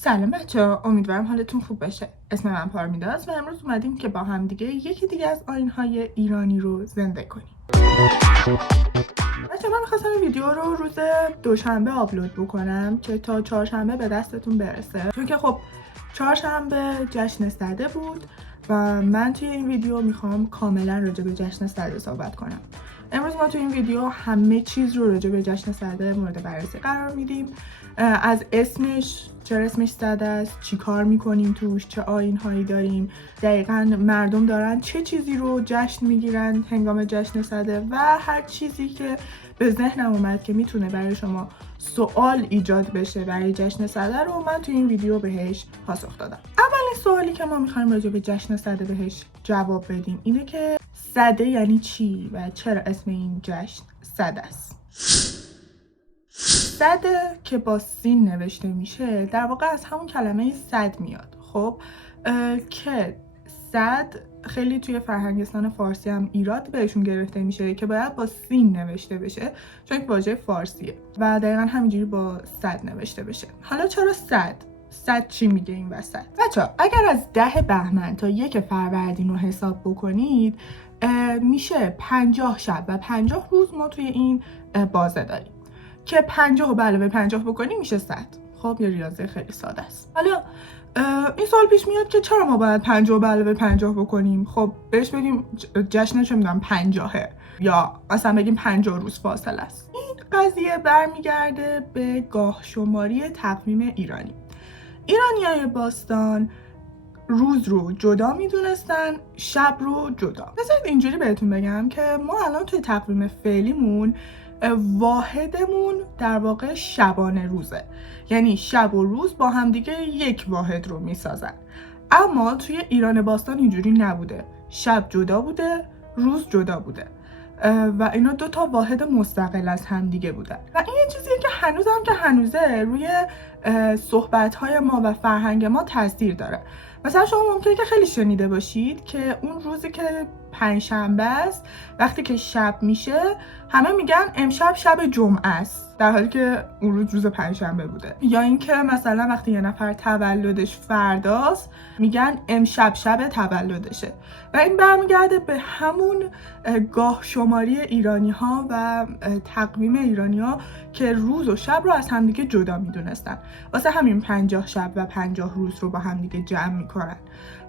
سلام بچه‌ها، امیدوارم حالتون خوب باشه. اسم من پارمیداست و امروز اومدیم که با هم دیگه یکی دیگه از آیین‌های ایرانی رو زنده کنیم. بچه‌ها من می‌خواستم این ویدیو رو روز دوشنبه آپلود بکنم که تا چهارشنبه به دستتون برسه، چون که خب چهارشنبه جشن سده بود و من توی این ویدیو میخوام کاملا راجع به جشن سده صحبت کنم. امروز ما توی این ویدیو همه چیز رو راجع به جشن سده مورد بررسی قرار میدیم. از اسمش، چرا اسمش سده است، چی کار میکنیم توش، چه آیین‌هایی داریم، دقیقاً مردم دارن چه چیزی رو جشن میگیرن هنگام جشن سده و هر چیزی که به ذهنم اومد که میتونه برای شما سوال ایجاد بشه برای جشن سده رو من توی این ویدیو بهش پاسخ دادم. اولین سوالی که ما میخوایم راجع به جشن سده بهش جواب بدیم اینه که سده یعنی چی و چرا اسم این جشن سده است. سده که با سین نوشته میشه در واقع از همون کلمه صد میاد. خب که صد خیلی توی فرهنگستان فارسی هم ایراد بهشون گرفته میشه که باید با سین نوشته بشه چون واژه فارسیه و دقیقا همینجوری با صد نوشته بشه. حالا چرا صد چی میگه این وسط؟ بچه‌ها اگر از 10 بهمن تا 1 فروردین رو حساب بکنید میشه 50 شب و 50 روز ما توی این بازه داریم که 50 به علاوه 50 بکنیم میشه 100. خب یه ریاضی خیلی ساده است. حالا این سوال پیش میاد که چرا ما باید 50 به علاوه 50 بکنیم؟ خب بهش بگیم جشن چه میدونم 50 یا مثلا بگیم 50 روز فاصله است. این قضیه برمیگرده به گاه شماری تقویم ایرانی. ایرانیای باستان روز رو جدا میدونستن، شب رو جدا. بذارید اینجوری بهتون بگم که ما الان توی تقویم فعلیمون واحدمون در واقع شبانه روزه، یعنی شب و روز با همدیگه یک واحد رو میسازن. اما توی ایران باستان اینجوری نبوده، شب جدا بوده، روز جدا بوده و اینا 2 تا واحد مستقل از همدیگه بودن و این یه چیزیه که هنوزه روی صحبت‌های ما و فرهنگ ما تاثیر داره. مثلا شما ممکنه که خیلی شنیده باشید که اون روزی که پنجشنبه است وقتی که شب میشه همه میگن امشب شب جمعه است، در حالی که اون روز پنجشنبه بوده. یا اینکه مثلا وقتی یه نفر تولدش فرداست میگن امشب شب تولدشه و این برمیگرده به همون گاه شماری ایرانی ها و تقویم ایرانی ها که روز و شب رو از همدیگه جدا میدونستن، واسه همین 50 شب و 50 روز رو با همدیگه جمع میکنن.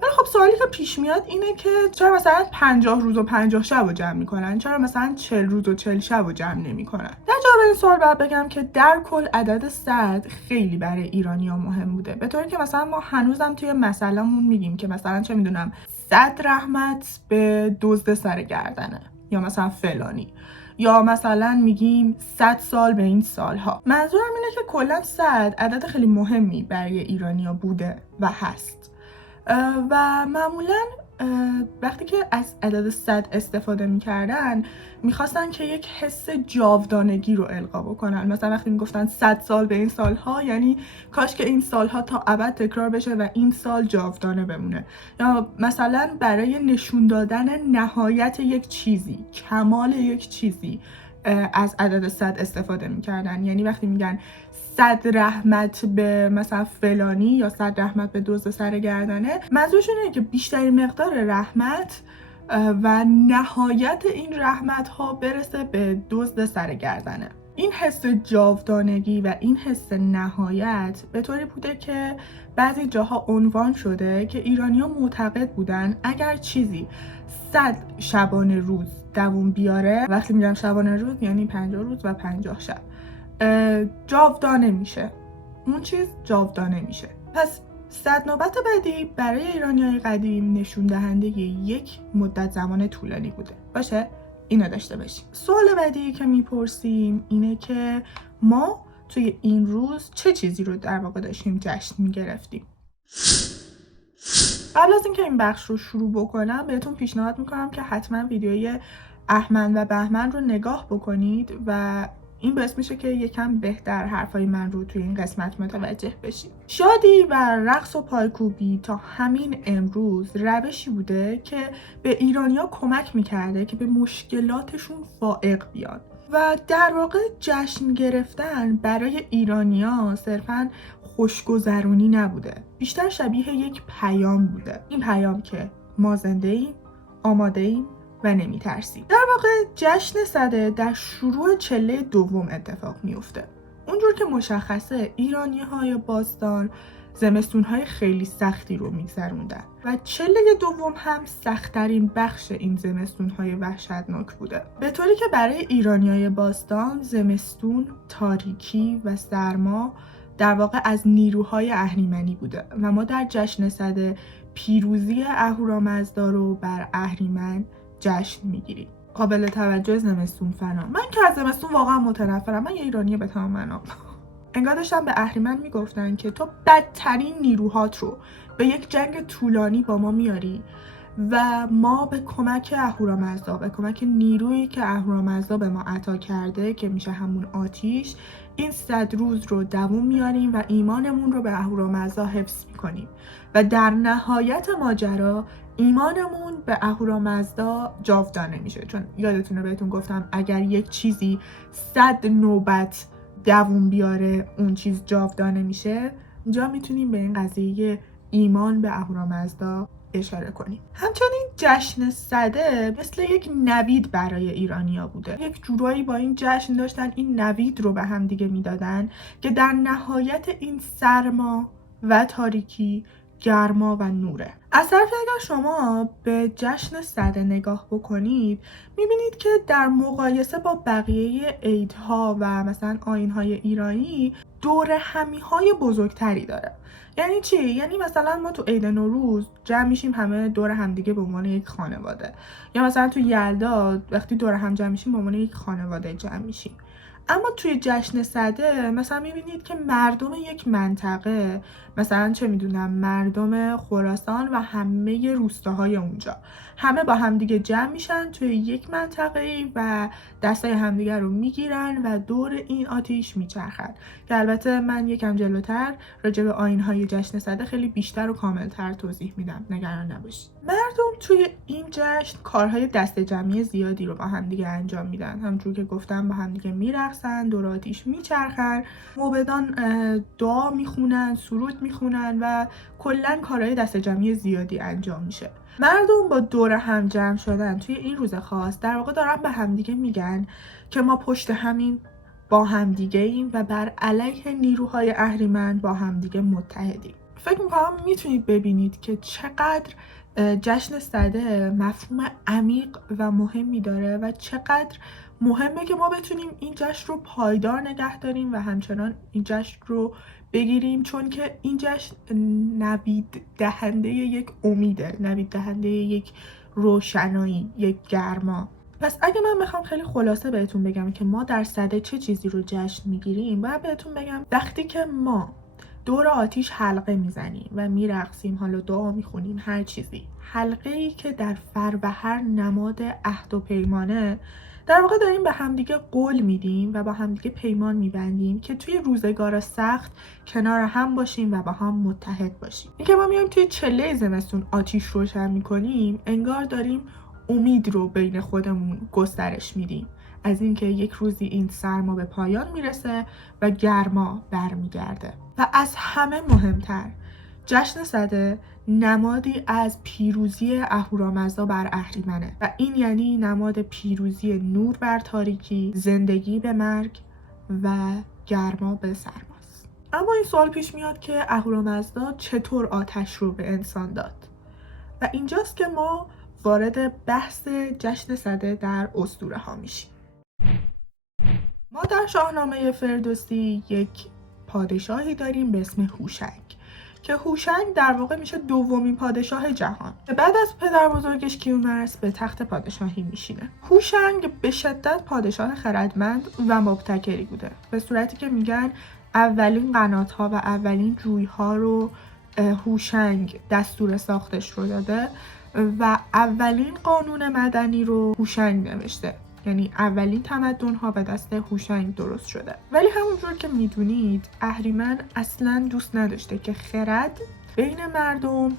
ولی خب سوالی که پیش میاد اینه که چرا مثلا 50 روز و 50 شب رو جمع میکنن؟ چرا مثلا 40 روز و 40 شب رو جمع نمیکنن؟ در جواب این سوال باید بگم که در کل عدد 100 خیلی برای ایرانی‌ها مهم بوده، به طوری که مثلا ما هنوزم توی مثلمون میگیم که مثلا چه میدونم 100 رحمت به دزد سر گردنه یا مثلا فلانی، یا مثلا میگیم 100 سال به این سالها. منظورم اینه که کلا 100 عدد خیلی مهمی برای ایرانی‌ها بوده و هست و معمولا وقتی که از عدد 100 استفاده میکردن میخواستن که یک حس جاودانگی رو القا بکنن. مثلا وقتی میگفتن 100 سال به این سالها یعنی کاش که این سالها تا ابد تکرار بشه و این سال جاودانه بمونه. یا مثلا برای نشون دادن نهایت یک چیزی، کمال یک چیزی از عدد 100 استفاده میکردن. یعنی وقتی میگن 100 رحمت به مثلا فلانی یا 100 رحمت به دزد سر گردنه، منظورشون اینه که بیشترین مقدار رحمت و نهایت این رحمت ها برسه به دزد سر گردنه. این حس جاودانگی و این حس نهایت به طوری بوده که بعضی جاها عنوان شده که ایرانی‌ها معتقد بودن اگر چیزی 100 شبانه روز دووم بیاره، وقتی میگم شبانه روز یعنی 50 روز و 50 شب، جاودانه میشه، اون چیز جاودانه میشه. پس 100 نوبت بعدی برای ایرانیای قدیم نشون دهنده یک مدت زمان طولانی بوده. باشه اینو داشته باشیم. سوال بعدی که میپرسیم اینه که ما توی این روز چه چیزی رو در واقع داشتیم جشن میگرفتیم. قبل از اینکه این بخش رو شروع بکنم بهتون پیشنهاد میکنم که حتما ویدیوی اهمن و بهمن رو نگاه بکنید و این باعث میشه که یکم بهتر حرفای من رو توی این قسمت متوجه بشید. شادی و رقص و پایکوبی تا همین امروز روشی بوده که به ایرانی‌ها کمک میکرده که به مشکلاتشون فائق بیان و در واقع جشن گرفتن برای ایرانی‌ها صرفاً خوشگذرونی نبوده، بیشتر شبیه یک پیام بوده. این پیام که ما زنده ایم، آماده ایم و نمیترسیم. در واقع جشن سده در شروع چله دوم اتفاق میفته. اونجور که مشخصه ایرانی‌های باستان زمستون‌های خیلی سختی رو می‌گذروندن و چله دوم هم سخت‌ترین بخش این زمستون‌های وحشتناک بوده. به طوری که برای ایرانی‌های باستان زمستون، تاریکی و سرما در واقع از نیروهای اهریمنی بوده و ما در جشن سده پیروزی اهورامزدا رو بر اهریمن جشن می‌گیریم. قابل توجه زمستون فنا. من که از زمستون واقعا متنفرم. من یه ایرانی به تمام معنا. انگار داشتن به اهریمن میگفتن که تو بدترین نیروهات رو به یک جنگ طولانی با ما میاری و ما به کمک اهورامزدا، به کمک نیرویی که اهورامزدا به ما عطا کرده که میشه همون آتیش، این 100 روز رو دوام میاریم و ایمانمون رو به اهورامزدا حفظ میکنیم و در نهایت ماجرا ایمانمون به اهورامزدا جاودانه میشه. چون یادتونه بهتون گفتم اگر یک چیزی 100 نوبت دوام بیاره اون چیز جاودانه میشه. اینجا میتونیم به این قضیه ایمان به اهورامزدا اشاره کنیم. همچنین جشن سده مثل یک نوید برای ایرانیا بوده. یک جورایی با این جشن داشتن این نوید رو به هم دیگه میدادن که در نهایت این سرما و تاریکی گرما و نوره. از طرفی اگر شما به جشن سده نگاه بکنید میبینید که در مقایسه با بقیه عیدها و مثلا آیین‌های ایرانی دور همی‌های بزرگتری داره. یعنی چی؟ یعنی مثلا ما تو عید نوروز جمع میشیم همه دور همدیگه به عنوان یک خانواده، یا مثلا تو یلدا وقتی دور هم جمع میشیم به عنوان یک خانواده جمع میشیم. اما توی جشن سده مثلا میبینید که مردم یک منطقه، مثلا چه میدونم مردم خراسان و همه روستاهای اونجا، همه با همدیگه جمع میشن توی یک منطقه و دستای همدیگه رو میگیرن و دور این آتیش میچرخن. که البته من یکم جلوتر راجع به آیین‌های جشن سده خیلی بیشتر و کاملتر توضیح میدم، نگران نباشید. مردم توی این جشن کارهای دست جمعی زیادی رو با همدیگه انجام میدن. همونجور که گفتم با همدیگه میرقصن، دور آتیش میچرخن، موبدان دعا میخونن، سرود میخونن و کلا کارهای دست جمعی زیادی انجام میشه. مردم با دور هم جمع شدن توی این روز خاص در واقع دارن به همدیگه میگن که ما پشت همین با همدیگه ایم و بر علیه نیروهای اهریمن با همدیگه متحدیم. فکر میکنم میتونید ببینید که چقدر جشن سده مفهوم عمیق و مهمی داره و چقدر مهمه که ما بتونیم این جشن رو پایدار نگه داریم و همچنان این جشن رو بگیریم، چون که این جشن نوید دهنده یک امیده، نوید دهنده یک روشنایی، یک گرما. پس اگه من بخوام خیلی خلاصه بهتون بگم که ما در سده چه چیزی رو جشن میگیریم، باید بهتون بگم وقتی که ما دور آتیش حلقه میزنیم و میرقصیم، حالا دعا میخونیم، هر چیزی، حلقه ای که در فروهر نماد عهد و پیمانه، در واقع داریم به همدیگه قول میدیم و با همدیگه پیمان میبندیم که توی روزگار سخت کنار هم باشیم و با هم متحد باشیم. این که ما میایم توی چله زمستون آتیش روشن میکنیم، انگار داریم امید رو بین خودمون گسترش میدیم از اینکه یک روزی این سرما به پایان میرسه و گرما برمیگرده. و از همه مهمتر، جشن سده نمادی از پیروزی اهورامزدا بر اهریمنه و این یعنی نماد پیروزی نور بر تاریکی، زندگی به مرگ و گرما به سرماست. اما این سوال پیش میاد که اهورامزدا چطور آتش رو به انسان داد؟ و اینجاست که ما وارد بحث جشن سده در اسطوره ها میشیم. ما در شاهنامه فردوسی یک پادشاهی داریم به اسم هوشنگ که هوشنگ در واقع میشه دومین پادشاه جهان که بعد از پدر بزرگش کیومرث به تخت پادشاهی میشینه. هوشنگ به شدت پادشاه خردمند و مبتکری بوده، به صورتی که میگن اولین قنات‌ها و اولین جوی‌ها رو هوشنگ دستور ساختش رو داده و اولین قانون مدنی رو هوشنگ نوشته، یعنی اولین تمدن‌ها به دست هوشنگ درست شده. ولی همونجور که میدونید اهریمن اصلاً دوست نداشته که خرد بین مردم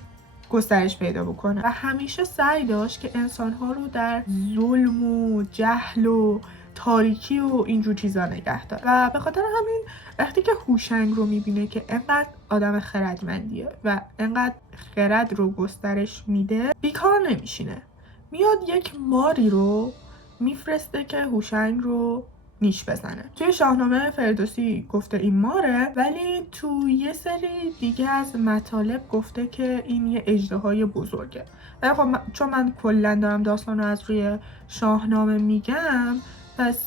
گسترش پیدا بکنه و همیشه سعی داشت که انسان‌ها رو در ظلم و جهل و تاریکی و اینجور چیزا نگه داره. و به خاطر همین وقتی که هوشنگ رو میبینه که انقدر آدم خردمندیه و انقدر خرد رو گسترش میده، بیکار نمیشینه، میاد یک ماری رو میفرسته که هوشنگ رو نیش بزنه. توی شاهنامه فردوسی گفته این ماره، ولی تو یه سری دیگه از مطالب گفته که این یه اژدهای بزرگه. ولی خب چون من کلا دارم داستان رو از روی شاهنامه میگم، پس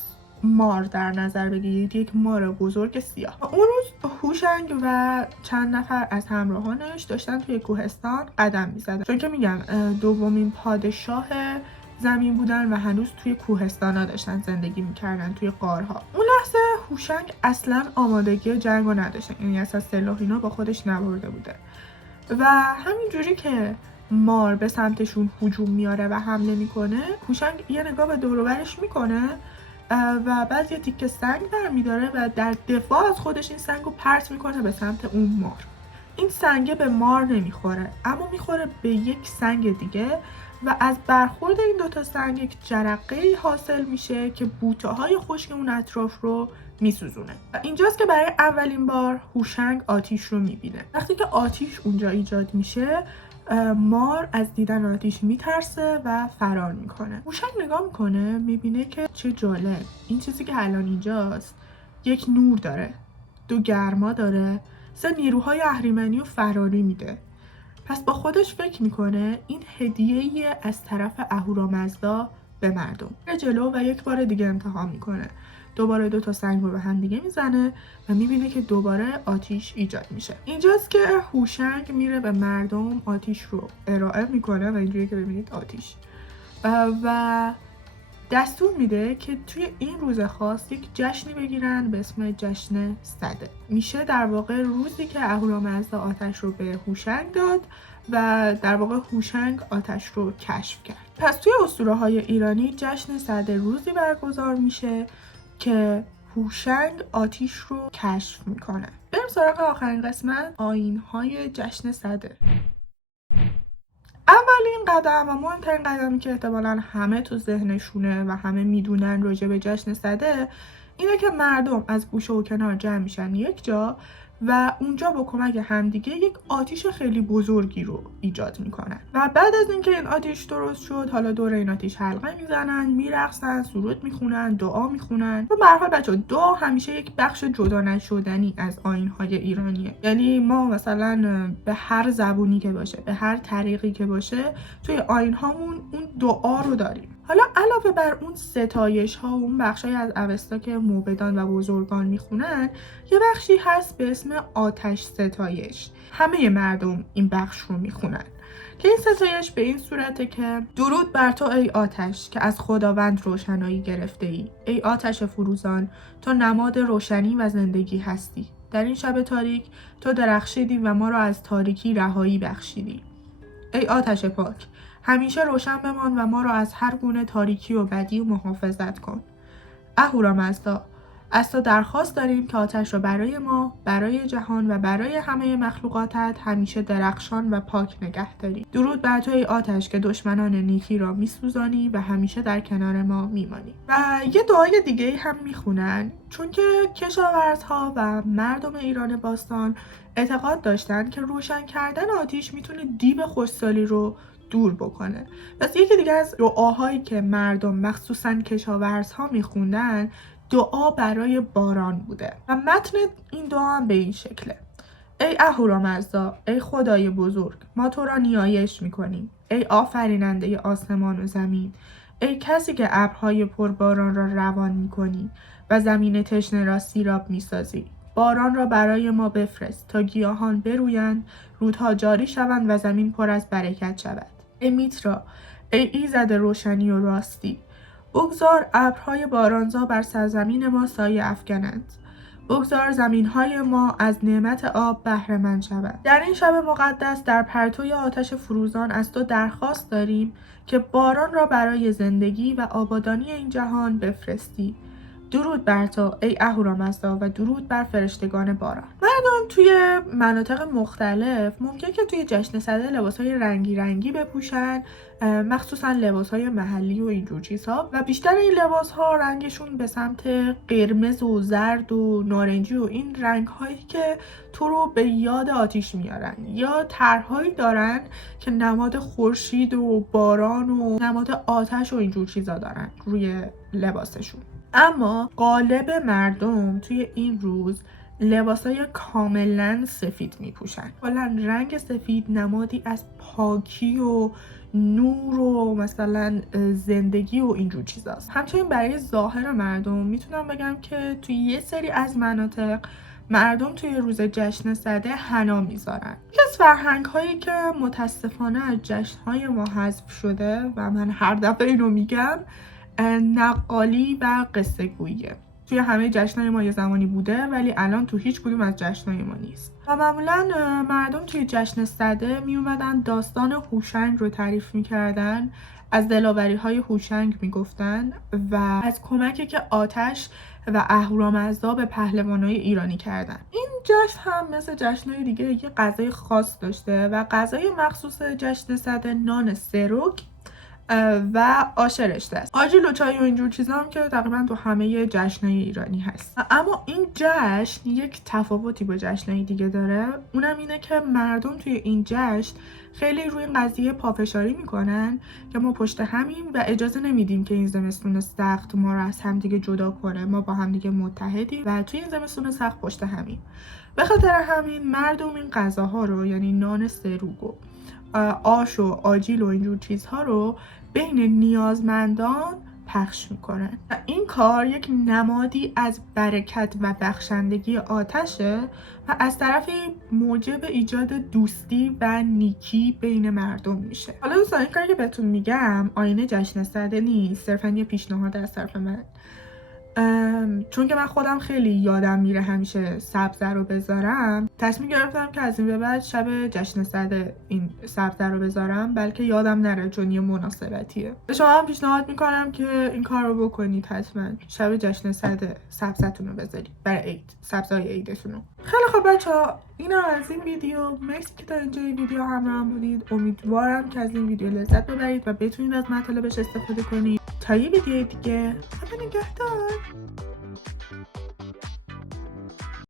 مار در نظر بگیرید، یک مار بزرگ سیاه. اون روز هوشنگ و چند نفر از همراهانش داشتن توی کوهستان قدم میزدن، چون که میگم دومین پادشاه زمین بودن و هنوز توی کوهستانا داشتن زندگی میکردن، توی غارها. اون لحظه هوشنگ اصلا آمادگی جنگ رو نداشتن، یعنی اصلا سلاح اینا با خودش نبرده بوده و همینجوری که مار به سمتشون هجوم میاره و حمله میکنه، هوشنگ یه نگاه به دور و برش میکنه و بعد یه تیکه سنگ برمیداره و در دفاع از خودش این سنگ رو پرت میکنه به سمت اون مار. این سنگه به مار نمیخوره، اما میخوره به یک سنگ دیگه و از برخورد این دوتا سنگ یک جرقه‌ای حاصل میشه که بوته‌های خشک اون اطراف رو میسوزونه. و اینجاست که برای اولین بار هوشنگ آتیش رو میبینه. وقتی که آتیش اونجا ایجاد میشه، مار از دیدن آتیش میترسه و فرار میکنه. هوشنگ نگاه میکنه، میبینه که چه جالب، این چیزی که الان اینجاست یک نور داره، 2 گرما داره، 3 نیروهای اهریمنی و فراری میده. پس با خودش فکر میکنه این هدیه‌ای از طرف اهورامزدا به مردم. جلو و یک بار دیگه امتحان میکنه. دوباره 2 تا سنگ رو به هم دیگه میزنه و میبینه که دوباره آتیش ایجاد میشه. اینجاست که هوشنگ میره به مردم آتیش رو ارائه میکنه و اینجوری که ببینید آتیش و دستور میده که توی این روز خاص یک جشنی بگیرن به اسم جشن سده. میشه در واقع روزی که اهورامزدا آتش رو به هوشنگ داد و در واقع هوشنگ آتش رو کشف کرد. پس توی اسطوره‌های ایرانی جشن سده روزی برگزار میشه که هوشنگ آتیش رو کشف میکنه. بریم سراغ آخرین قسمت، آیین‌های جشن سده. اولین قدم و مهمترین قدمی که احتمالاً همه تو ذهنشونه و همه میدونن راجع به جشن سده اینه که مردم از گوشه و کنار جمع میشن یک جا و اونجا با کمک همدیگه یک آتیش خیلی بزرگی رو ایجاد میکنن و بعد از اینکه این آتیش درست شد، حالا دور این آتیش حلقه میزنن، میرقصن، سرود میخونن، دعا میخونن. و به هر حال بچه‌ها، دعا همیشه یک بخش جدا نشدنی از آیین‌های ایرانیه. یعنی ما مثلا به هر زبونی که باشه، به هر طریقی که باشه، توی آیین‌هامون اون دعا رو داریم. حالا علاوه بر اون ستایش ها و اون بخشای از اوستا که موبدان و بزرگان میخونن، یه بخشی هست به اسم آتش ستایش. همه مردم این بخش رو میخونن که این ستایش به این صورته که درود بر تو ای آتش که از خداوند روشنایی گرفته ای. ای آتش فروزان، تو نماد روشنی و زندگی هستی. در این شب تاریک تو درخشیدی و ما را از تاریکی رهایی بخشیدی. ای آتش پاک، همیشه روشن بمان و ما را از هر گونه تاریکی و بدی محافظت کن. اهورامزدا، از تو درخواست داریم که آتش را برای ما، برای جهان و برای همه مخلوقاتت همیشه درخشان و پاک نگه داری. درود بر تو ای آتش که دشمنان نیکی را میسوزانی و همیشه در کنار ما میمانی. و یه دعای دیگه هم میخونن، چون که کشاورزها و مردم ایران باستان اعتقاد داشتن که روشن کردن آتیش میتونه دیو خوشسالی رو دور بکنه. پس یکی دیگه از دعاهایی که مردم مخصوصا کشاورزها میخوندن دعا برای باران بوده و متن این دعا هم به این شکله: ای اهورامزدا، ای خدای بزرگ، ما تو را نیایش میکنیم. ای آفریننده آسمان و زمین، ای کسی که ابرهای پرباران را روان میکنی و زمین تشنه را سیراب میسازی. باران را برای ما بفرست تا گیاهان برویند، رودها جاری شوند و زمین پر از برکت شود. ای میترا، ای ایزد روشنی و راستی، بگذار ابرهای بارانزا بر سرزمین ما سایه افکنند. بگذار زمینهای ما از نعمت آب بهره مند شوند. در این شب مقدس در پرتوی آتش فروزان از تو درخواست داریم که باران را برای زندگی و آبادانی این جهان بفرستی. درود بر تو ای اهورامزدا و درود بر فرشتگان باران. مردم توی مناطق مختلف ممکنه که توی جشن سده لباسهای رنگی رنگی بپوشن، مخصوصا لباسهای محلی و اینجور چیزها، و بیشتر این لباسها رنگشون به سمت قرمز و زرد و نارنجی و این رنگهایی که تو رو به یاد آتیش میارن، یا طرحهایی دارن که نماد خورشید و باران و نماد آتش و اینجور چیزا دارن روی لباسشون. اما غالب مردم توی این روز لباسای کاملا سفید میپوشن. کلا رنگ سفید نمادی از پاکی و نور و مثلا زندگی و اینجور چیزاست. همچنین برای ظاهر مردم میتونم بگم که توی یه سری از مناطق مردم توی روز جشن سده حنا میذارن. یکی از فرهنگ هایی که متاسفانه از جشن های ما حذف شده و من هر دفعه اینو میگم، نقالی و قصه گوییه. توی همه جشن‌های ما یه زمانی بوده ولی الان تو هیچ کدوم از جشن‌های ما نیست. و معمولا مردم توی جشن سده می اومدن داستان هوشنگ رو تعریف می‌کردن، از دلاوری‌های هوشنگ میگفتن و از کمکی که آتش و اهورامزدا به پهلوانای ایرانی کردن. این جشن هم مثل جشن‌های دیگه یه غذای خاص داشته و غذای مخصوص جشن سده نان سرک و آش رشته است. آجیل و چای و اینجور چیزا هم که تقریبا تو همه جشن‌های ایرانی هست. اما این جشن یک تفاوتی با جشن‌های دیگه داره، اونم اینه که مردم توی این جشن خیلی روی این قضیه پافشاری میکنن که ما پشت همیم و اجازه نمیدیم که این زمستون سخت ما رو از هم دیگه جدا کنه. ما با هم دیگه متحدیم و توی این زمستون سخت پشت همیم. به خاطر همین مردم این غذاها رو، یعنی نان سروگ و آش و آجیل و اینجور چیزها رو بین نیازمندان پخش میکنن. این کار یک نمادی از برکت و بخشندگی آتشه و از طرفی موجب ایجاد دوستی و نیکی بین مردم میشه. حالا دوستان این کاری که بهتون میگم آینه جشن سده نیست، صرفا یه پیشنهاد از طرف من. چون که من خودم خیلی یادم میره همیشه سبزه رو بذارم، تصمیم گرفتم که از این به بعد شب جشن سده این سبزه رو بذارم، بلکه یادم نره، چون یه مناسبتیه. به شما هم پیشنهاد میکنم که این کار رو بکنید، حتما شب جشن سده سبزتون رو بذارید برای عید، سبزای عیدتون رو. خیلی خب بچه‌ها، اینم از این ویدیو. مرسی که تا اینجای ویدیو همراهم بودید. امیدوارم که از این ویدیو لذت ببرید و بتونید از مطالبش استفاده کنید. تا یه ویدیو دیگه، خدا نگهدار.